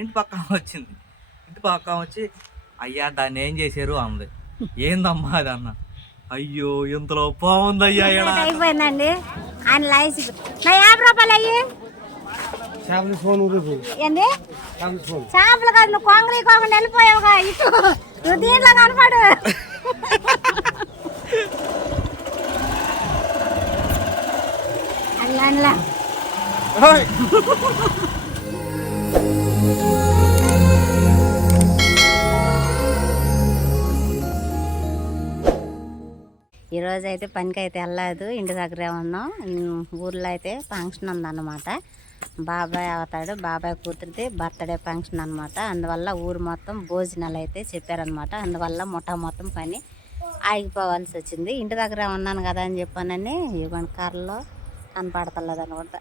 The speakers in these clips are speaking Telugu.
ఇంటి పక్క వచ్చింది. ఇంటి పక్క వచ్చి అయ్యా దాన్ని ఏం చేశారు? అంది. ఏందమ్మా అది అన్న అయ్యో ఇంతలో బాగుంది అయ్యా. అయిపోయిందండి. ఆయన లైస్ నా యాభై రూపాయలు అయ్యి. చేపల ఫోన్ ఏంది? చేపలు కాదు నువ్వు కొంగరి కొంగని వెళ్ళిపోయావుగా. ఇటు నువ్వు దీంట్లో కనపడు. అల్లా అల్లా రోజు అయితే పనికి అయితే వెళ్ళలేదు. ఇంటి దగ్గరే ఉన్నాం. ఊర్లో అయితే ఫంక్షన్ ఉందన్నమాట. బాబాయ్ అవుతాడు. బాబాయ్ కూతురిది బర్త్డే ఫంక్షన్ అనమాట అందువల్ల ఊరు మొత్తం భోజనాలు అయితే చెప్పారనమాట అందువల్ల ముఠా మొత్తం పని ఆగిపోవాల్సి వచ్చింది. ఇంటి దగ్గర ఉన్నాను కదా అని చెప్పానని ఇవ్వండి కర్రలో కనపడతలేదు అనమాట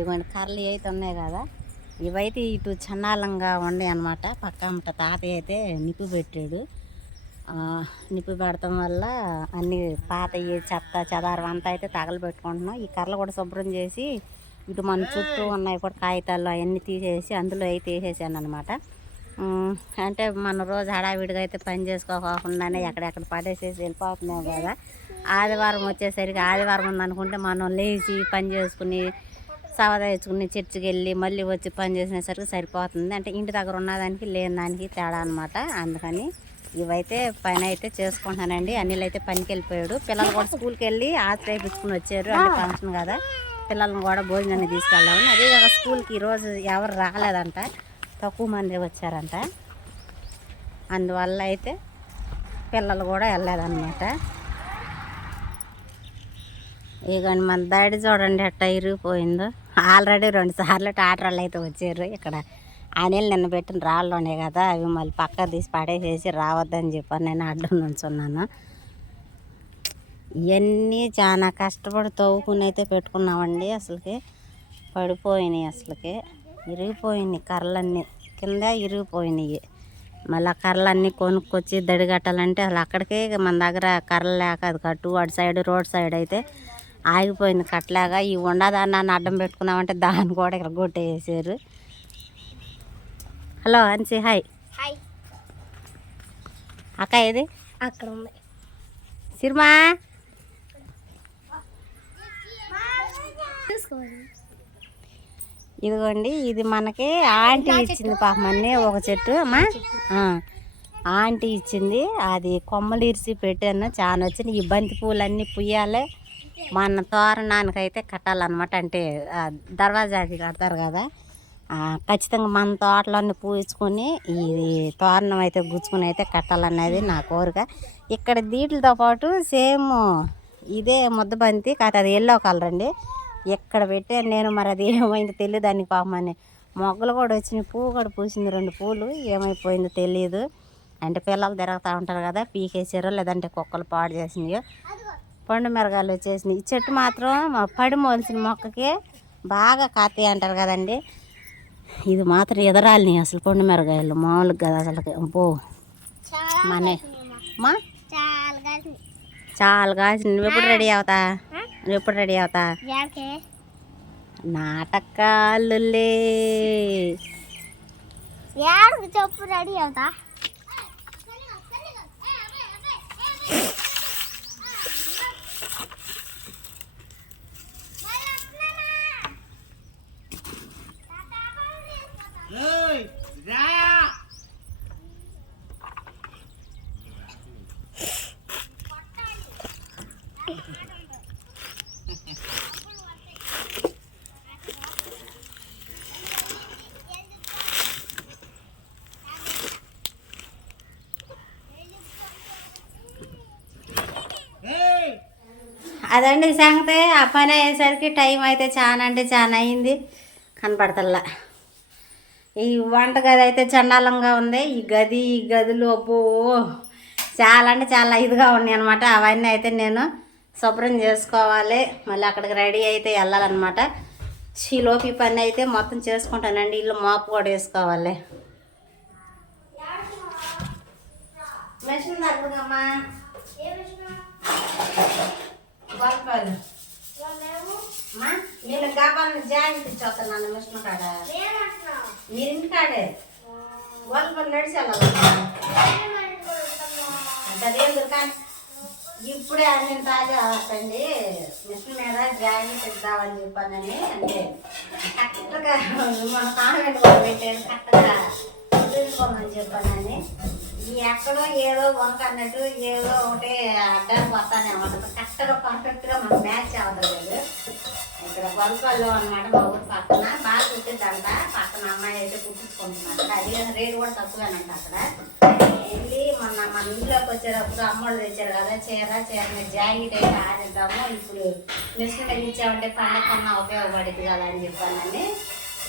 ఇవ్వండి కర్రలు అయితే ఉన్నాయి కదా. ఇవైతే ఇటు చన్నాలంగా ఉన్నాయి అనమాట పక్క తాతయ్య అయితే నిప్పు పెట్టాడు. నిప్పు పెడతాం వల్ల అన్ని పాత చెత్త చెదారం అంతా అయితే తగలబెట్టుకుంటున్నాం. ఈ కర్రలు కూడా శుభ్రం చేసి ఇటు మన చుట్టూ ఉన్నాయి కూడా కాగితాలు అవన్నీ తీసేసి అందులో అయితే వేసేసాను అనమాట అంటే మన రోజు హడావిడిగా అయితే పని చేసుకోకుండానే ఎక్కడెక్కడ పడేసేసి వెళ్ళిపోతున్నాం కదా. ఆదివారం వచ్చేసరికి ఆదివారం ఉందనుకుంటే మనం లేచి పని చేసుకుని సవదా తెచ్చుకుని చర్చికి వెళ్ళి మళ్ళీ వచ్చి పని చేసినసరికి సరిపోతుంది. అంటే ఇంటి దగ్గర ఉన్నదానికి లేని దానికి తేడా అనమాట అందుకని ఇవైతే పని అయితే చేసుకుంటున్నానండి అనిల్ అయితే పనికి వెళ్ళిపోయాడు పిల్లలు కూడా స్కూల్కి వెళ్ళి ఆశ్రయించుకుని వచ్చారు. అంటే ఫంక్షన్ కదా. పిల్లల్ని కూడా భోజనాన్ని తీసుకెళ్దామని అదే కాక స్కూల్కి ఈరోజు ఎవరు రాలేదంట. తక్కువ మంది వచ్చారంట. అందువల్ల అయితే పిల్లలు కూడా వెళ్ళలేదన్నమాట. ఇగోండి మన దాడి చూడండి అట్ట ఇరిగిపోయిందో. ఆల్రెడీ రెండు సార్లు టాటర్లు అయితే వచ్చారు. ఇక్కడ అనిల్ నిన్న పెట్టిన రాళ్ళు ఉన్నాయి కదా అవి మళ్ళీ పక్క తీసి పడేసేసి రావద్దని చెప్పి నేను అడ్డం నుంచున్నాను. ఇవన్నీ చాలా కష్టపడి తవ్వుకుని అయితే పెట్టుకున్నామండి అసలుకి. పడిపోయినాయి అసలుకి. ఇరిగిపోయినాయి కర్రలన్నీ. కింద ఇరిగిపోయినాయి. మళ్ళీ ఆ కర్రలన్నీ కొనుక్కొచ్చి దడిగట్టాలంటే అసలు అక్కడికే ఇక మన దగ్గర కర్రలు లేక అది కట్టు అటు సైడ్ రోడ్ సైడ్ అయితే ఆగిపోయింది కట్టలాగా ఇవి ఉండదాన్ని అడ్డం పెట్టుకున్నామంటే దాన్ని కూడా ఇక్కడ కొట్టేసారు హలో అన్సి హాయ్. హాయ్. అక్క ఏది? అక్కడ ఉంది సిరిమా ఇదిగోండి ఇది మనకి ఆంటీ ఇచ్చింది పాపమని ఒక చెట్టు అమ్మా. ఆంటీ ఇచ్చింది అది కొమ్మలు ఇరిసి పెట్టాను చాలా వచ్చింది ఈ బంతి పూలన్నీ పుయ్యాలి. మన తోరణానికైతే కట్టాలన్నమాట. అంటే దర్వాజాకి కడతారు కదా. ఖచ్చితంగా మన తోటలన్నీ పూయించుకొని ఈ తోరణం అయితే గుచ్చుకుని అయితే కట్టాలనేది నా కోరిక. ఇక్కడ దీటితో పాటు సేమ్ ఇదే ముద్దబంతి కాదు అది ఎల్లో కలర్ అండి. ఎక్కడ పెట్టాను నేను మరి అది ఏమైందో తెలియదు దానికి పాపమని మొగ్గలు కూడా వచ్చినాయి పువ్వు కూడా పూసింది రెండు పూలు ఏమైపోయిందో తెలియదు అంటే పిల్లలు తిరుగుతూ ఉంటారు కదా పీకేసారో లేదంటే కుక్కలు పాడు చేసినాయో. పండు మిరగాయలు వచ్చేసినాయి. ఈ చెట్టు మాత్రం పడి మోల్సిన మొక్కకి బాగా కాతాయి అంటారు కదండి. ఇది మాత్రం ఎదరాలినాయి అసలు పండు మిరగాయలు మామూలుగా కదా అసలు అబ్బో. చాలా మనే. మా? చాలా కాసి నువ్వు ఎప్పుడు రెడీ అవుతా? నువ్వు ఎప్పుడు రెడీ అవుతా? యాడికి చెప్పు రెడీ అవుతా? అదండి సంగతి. ఆ పని అయ్యేసరికి టైం అయితే చాలా అంటే చాలా అయింది. కనపడతల్లా. ఈ వంటగది అయితే చండాలంగా ఉంది. ఈ గది ఈ గదిలో అబ్బో చాలా అంటే చాలా ఇదిగా ఉన్నాయి అనమాట అవన్నీ అయితే నేను శుభ్రం చేసుకోవాలి. మళ్ళీ అక్కడికి రెడీ అయితే వెళ్ళాలన్నమాట. ఈ లోపు పని అయితే మొత్తం చేసుకుంటానండి. ఇల్లు మాపు కూడా వేసుకోవాలి. మెషిన్ దగ్గరమ్మా గొప్పలు అమ్మా నేను గాబాలను జాయింట్ ఇచ్చేస్తున్నాను మిషన్ కాడ. మీరు ఇంటికాడే వాళ్ళు పని నడిచి వెళ్ళాలి అదేం కానీ ఇప్పుడే అన్ని తాజా వస్తండి. మిషన్ మీద జాయింట్ ఇద్దామని చెప్పానని అంటే కరెక్ట్గా మన కూడా పెట్టారు కరెక్ట్గా. తెలుసుకోమని చెప్పానని. ఎక్కడో ఏదో వంక అన్నట్టు ఏదో ఒకటి అడ్డానికి వస్తానే అన్నమాట. కరెక్ట్గా పర్ఫెక్ట్గా మనకు మ్యాచ్ అవ్వలేదు ఇక్కడ గొల్పల్లో అన్నమాట మా ఊరు పక్కన బాగా కుట్టిద్దంట పక్కన అమ్మాయి అయితే కుట్టించుకుంటున్నాడు అది రేటు కూడా తక్కువేనంట అక్కడ. వెళ్ళి మొన్న మన ఇంట్లోకి వచ్చేటప్పుడు అమ్మోళ్ళు తెచ్చారు కదా చీర చీర మీద జాకెట్ అయితే ఆడిద్దాము ఇప్పుడు మిషన్ మీద ఇచ్చామంటే పండగ కన్నా ఉపయోగపడింది కదా అని చెప్పానని.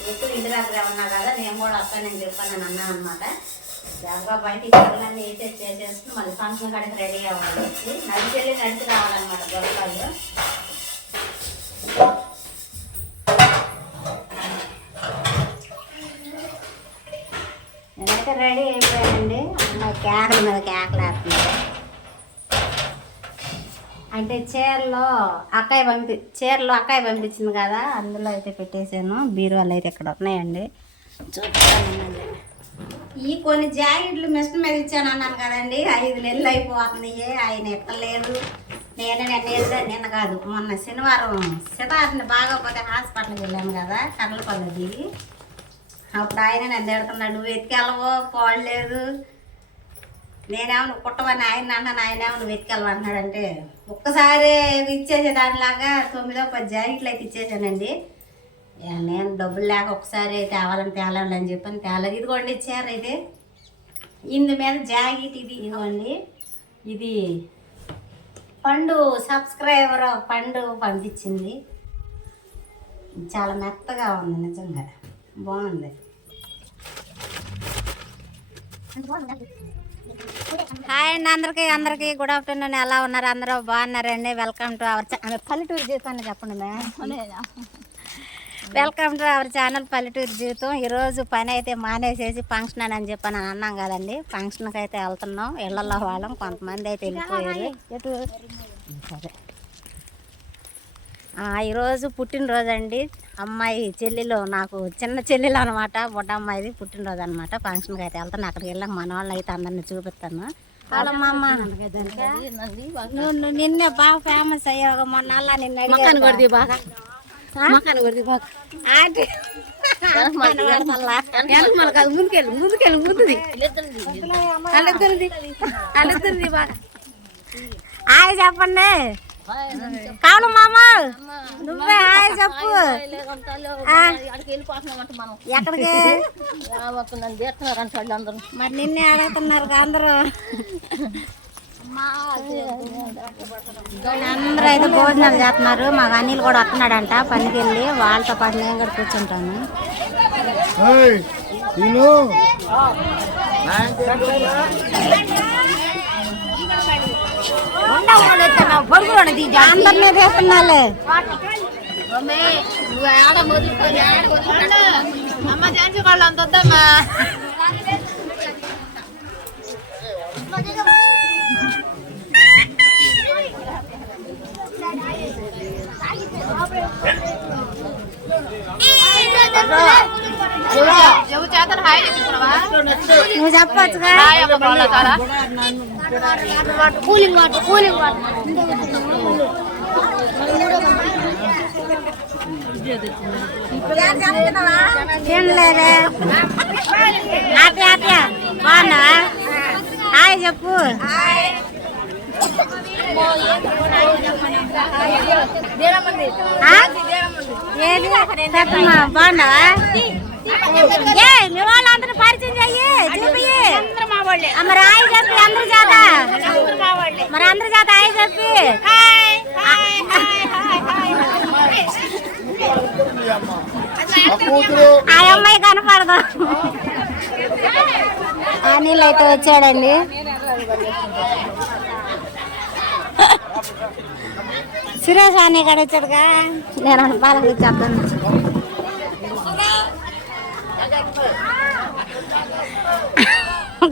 ఎప్పుడు ఇంటి దగ్గర ఉన్నా కదా నేను కూడా వస్తానని చెప్పాను అన్నాను అనమాట జాగ్రత్త బయట ఈ పనులన్నీ వేసే చేసేసుకుని మళ్ళీ ఫంక్షన్ కాడికి రెడీ అవ్వాలి వచ్చి నడిచి వెళ్ళి నడిచి రావాలన్నమాట గొప్పలు నేనైతే రెడీ అయిపోయానండి. కేకల మీద కేకలు వేస్తున్నారు అంటే చీరలో అక్కాయి పంపి చీరలో అక్కాయి పంపించింది కదా అందులో అయితే పెట్టేశాను. బీరువాలు అయితే ఇక్కడ ఉన్నాయండి. చూపిస్తానండి ఈ కొన్ని జాకెట్లు మిషన్ మీద ఇచ్చాను అన్నాను కదండి. ఐదు నెలలు అయిపోతుంది ఆయన ఎత్తలేదు. నేను నిన్న నిన్న కాదు మొన్న శనివారం సితారిని బాగోపోతే హాస్పిటల్కి వెళ్ళాను కదా కర్లపల్లి దిగి అప్పుడు ఆయన నన్ను తిడుతున్నాడు నువ్వు ఎత్తుకెళ్ళవో పోడలేదు నేనేమను కుట్టవని ఆయన అన్నాను ఆయన నువ్వు ఎత్తుకెళ్ళమంటున్నాడు అంటే ఒక్కసారి ఇచ్చేసే దానిలాగా తొమ్మిదో పది జాకెట్లు అయితే ఇచ్చేసానండి. నేను డబ్బులు లేక ఒకసారి తేవాలని తేవాలి అని చెప్పని. తేలేదు. ఇదిగోండి ఇచ్చారు అయితే ఇందు మీద జాకెట్ ఇది ఇదిగోండి. ఇది పండు సబ్స్క్రైబర్ పండు పంపించింది. చాలా మెత్తగా ఉంది నిజంగా. బాగుంది. హాయ్ అండి అందరికీ. అందరికీ గుడ్ ఆఫ్టర్నూన్ ఎలా ఉన్నారు? అందరూ బాగున్నారండి. వెల్కమ్ టు అవర్ పల్లెటూరు జీవితాన్ని చెప్పండి ma'am. Welcome to our channel పల్లెటూరు జీవితం ఈరోజు పని అయితే మానేసేసి ఫంక్షన్ అని అని చెప్పని అన్నాం కదండి. ఫంక్షన్కి అయితే వెళ్తున్నాం. ఇళ్ళలో వాళ్ళం. కొంతమంది అయితే వెళ్ళిపోయారు. ఎటు? సరే. ఈరోజు పుట్టినరోజు అండి. అమ్మాయి చెల్లెలు నాకు చిన్న చెల్లెలు అనమాట బుడ్డ అమ్మాయిది పుట్టినరోజు అనమాట ఫంక్షన్కి అయితే వెళ్తాను అక్కడికి వెళ్ళాక మన వాళ్ళు అయితే అందరిని చూపిస్తాను. హలో మా అమ్మ. నువ్వు నువ్వు నిన్నే బాగా ఫేమస్ అయ్యావు మొన్న నిన్ను అడిగాను కొడిది బాగా. మక్కను కొడిది బాగా ఆంటీ ముందుకెళ్ళి ముందుకెళ్ళి ముందుది. అల్లెత్తుంది అల్లెత్తుంది బాగా. హాయ్ చెప్పండి. కావును మామ? నువ్వే హాయ్ చెప్పు. ఎక్కడికి? మరి నిన్నే అడుగుతున్నారు కదా అందరూ. అందరూ అయితే భోజనాలు చేస్తున్నారు. మా అనిల్ కూడా వస్తున్నాడంట. పనికి వెళ్ళి వాళ్ళతో పాటు నేను కూడా కూర్చుంటాను. అందరినీ వేస్తున్నాలే. నువ్వు చెప్పొచ్చుగా కూలింగ్ వాటర్ కూలింగ్ వాటర్ తినలేదే హ్యాపీ బాగున్నావా హాయ్ చెప్పు. బాగున్నావా ఏ మీ వాళ్ళందరూ పరిచయం చెయ్యి చూపి మరి హాయ్ చెప్పి అందరి చేత మరి అందరి చేత హాయ్ చెప్పి ఆ అమ్మాయి కనపడదు అనిల్ అయితే వచ్చాడండి సురేష్ అని ఇక్కడ వచ్చాడుగా నేను పాలకు చెప్తాను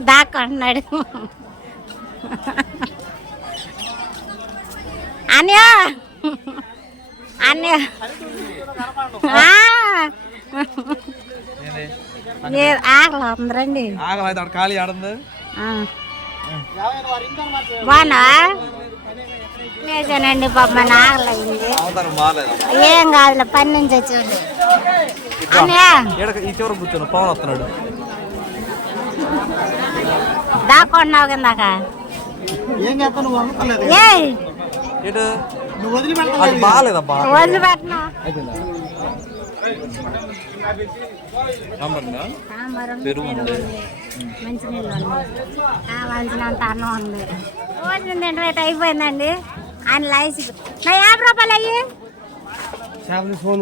దాక్కుంటున్నాడు అన్యా అన్నీ ఆ. ఏంది ఏ- ఆకలి అవుతుంది రండి ఆగల అయితే అక్కడ ఖాళీ ఆడుంది ఆ. బాగున్నా లేచానండి పాప బాగాలేదా? ఏం కాదులే పని నుంచి వచ్చి అన్నయ్య! ఈడ ఈ చివర కూర్చొని పవన్ వస్తున్నాడు. దాక్కున్నావు కిందాక ఏం చేస్తావు? నువ్వు అనుకోలేదు ఏ ఇటు నువ్వు వదిలి అది బాగాలేదబ్బా. వదిలిపెట్టను? నమ్మండి సాంబార్ పెరుగు మంచినీళ్ళు ఉంది కావాల్సినంత అన్నం ఉంది. భోజనం తింటే అయిపోయిందండి. ఆయన లైసి నా యాభై రూపాయలు అయ్యి? చేపల ఫోన్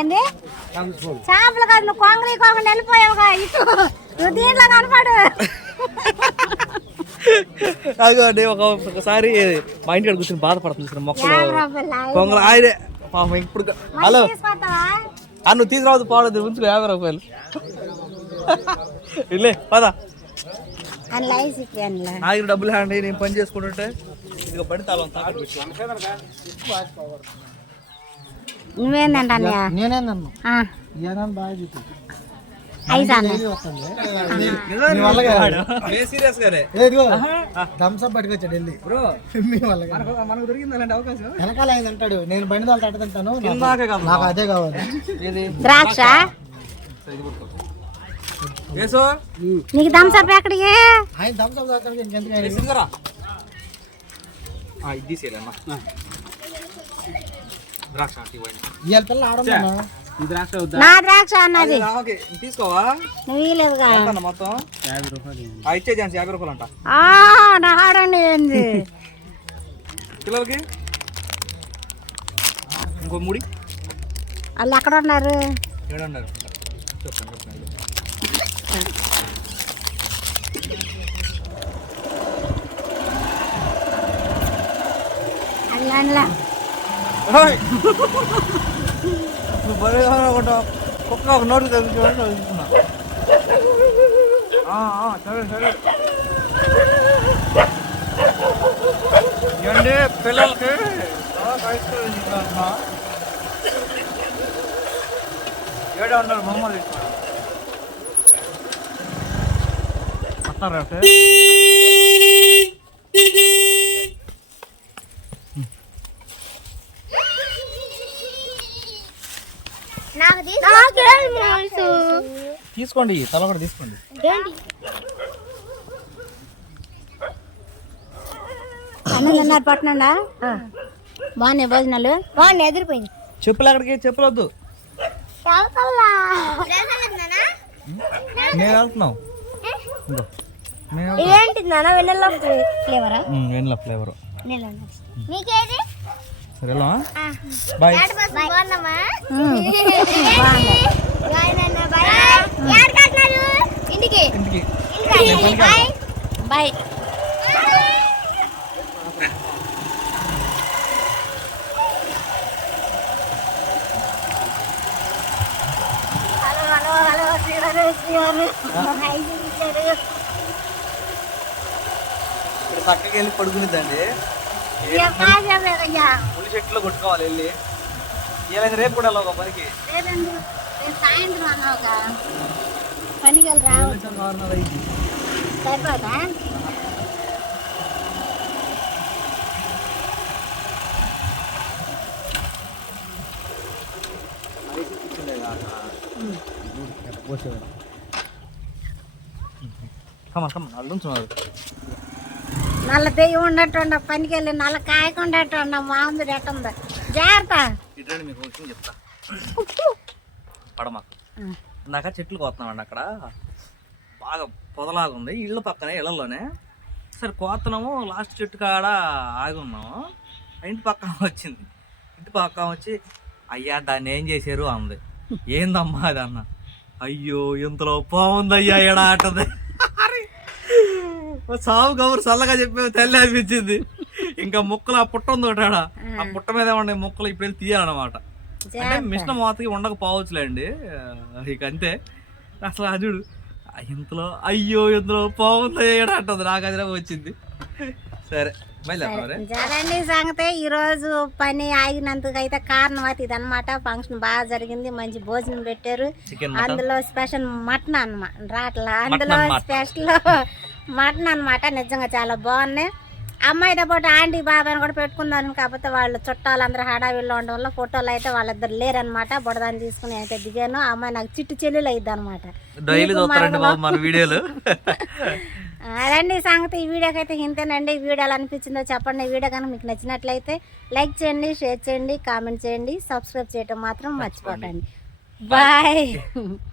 ఏంది? చేపల కాదు నువ్వు కొంగలి కొంగ వెళ్ళిపోయావుగా. ఇటు నువ్వు దీంట్లో కనపడు. ఒక ఒకసారి మా ఇంటికి కూర్చొని బాధపడుతుంది మొక్కలు. పొంగల్ ఆయనే. పాపం ఇప్పుడు హలో. నువ్వు తీసుకురావద్దు పాడదు ఉంచుకో యాభై రూపాయలు. ఇల్లే పద. డబ్బులు హ్యాండ్ నేను పని చేసుకుంటుంటే ఇదిగో పడి తాళం. నువ్వేందంట మనకు దొరికింది అలాంటి అవకాశం? వెనకాల అయింది అంటాడు నేను బండి దాల్ తట్ట తింటాను నాకు- అదే కావాలి. ద్రాక్ష? నీకు థమ్స్అప్ ఎక్కడికి? ఆయన థమ్స్ అప్ ఇంకెందుకు ఆయన? ఇది ద్రాక్ష. ఇవాళ పిల్ల ఆడమ్మా నా ద్రాక్ష అన్నది. తీసుకోవా? నువ్వు మొత్తం? ఆ, ఇచ్చే ఛాన్స్ యాభై రూపాయలు అంట ఆ, నా ఆడండి ఏంది? పిల్లలకి? ఇంకో ముడి. వాళ్ళు ఎక్కడ ఉన్నారు? ఏడన్నారు. చెప్పండి చెప్పండి. అది నువ్వు ఒకటి కుక్క ఒక నోటి తీసుకున్నా ఆ, ఆ, సరే సరే ఏంటి పిల్లలకి ఏడే ఉన్నారు బొమ్మలు తీసుకున్నా వస్తారా తీసుకోండి తల కూడా తీసుకోండి. అన్నం తిన్నారు పట్టణండా బాగున్నాయి భోజనాలు? బాగున్నాయి ఎదిరిపోయింది. చెప్పులు ఎక్కడికి చెప్పులు వద్దు. నేను వెళ్తున్నావు. నాన్న వెన్నెల ఫ్లేవరా? ఫ్లేవర్. మీకేది? సరే బాయ్. ఇంటికి. బాయ్. హలో హలో హలో శ్రీవారు శ్రీవారు ఇక్కడ పక్కకి వెళ్ళి పడుకునిద్దండి. పులి చెట్లో కొట్టుకోవాలి వెళ్ళి ఏమైంది రేపు కూడా ఒక పనికి సాయంత్రం అన్నావుగా పనికి వెళ్ళి రావచ్చు సరిపోదా కమా కమా అల్లుంటున్నారు నల్ల దెయ్యం ఉన్నట్టు పనికి వెళ్ళి నల్ల కాయకుండా మామూలు ఎట్టుంది జాగ్రత్త. ఇట్లండి మీకు విషయం చెప్తా. పడమాకు. ఇందాక చెట్లు కోతున్నామండి అక్కడ. బాగా పొదలాగా ఉంది. ఇళ్ళ పక్కనే ఇళ్ళలోనే సరే కోతున్నాము లాస్ట్ చెట్టు కాడ ఆగి ఉన్నాము. ఇంటి పక్కన వచ్చింది. ఇంటి పక్కన వచ్చి అయ్యా దాన్ని ఏం చేశారు? అంది. ఏందమ్మా అది అన్న. అయ్యో ఇంతలో బాగుంది అయ్యా ఎడా అంటది. సాగు కబురు చల్లగా చెప్పే తల్లి అనిపించింది. ఇంకా ముక్కలు ఆ పుట్ట ఉంది ఒకటి ఆడ. ఆ. పుట్ట మీద ఉండే ముక్కలు ఇప్పుడు వెళ్ళి తీయాలన్నమాట. అంటే మిషన్ మోతకి ఉండకపోవచ్చులేండి ఇక అంతే. అసలు అదుడు ఇంతలో అయ్యో ఇంతలో బాగుంది అంటది. నాకు అది వచ్చింది. సరే జరండి సంగతే. ఈరోజు పని ఆగినందుకు అయితే కారణం అయితే ఇదనమాట ఫంక్షన్ బాగా జరిగింది. మంచి భోజనం పెట్టారు. అందులో స్పెషల్ మటన్ అన్నమాట. రాట్లా. అందులో. స్పెషల్ మటన్ అన్నమాట నిజంగా చాలా బాగున్నాయి. అమ్మాయితో పాటు ఆంటీ బాబాయ్ని కూడా పెట్టుకుందాను కాకపోతే వాళ్ళు చుట్టాలు అందరూ హడావిల్లో ఉండడం వల్ల ఫోటోలు అయితే వాళ్ళిద్దరు లేరనమాట బుడదాన్ని తీసుకుని అయితే దిగాను. అమ్మాయి నాకు చిట్టు చెల్లెలు అయింది అనమాట వీడియోలు. అదండి సంగతి ఈ వీడియోకి అయితే ఇంతేనండి. ఈ వీడియో ఎలా అనిపించిందో చెప్పండి. వీడియో కనుక మీకు నచ్చినట్లయితే లైక్ చేయండి షేర్ చేయండి కామెంట్ చేయండి. సబ్స్క్రైబ్ చేయటం మాత్రం మర్చిపోకండి. బాయ్.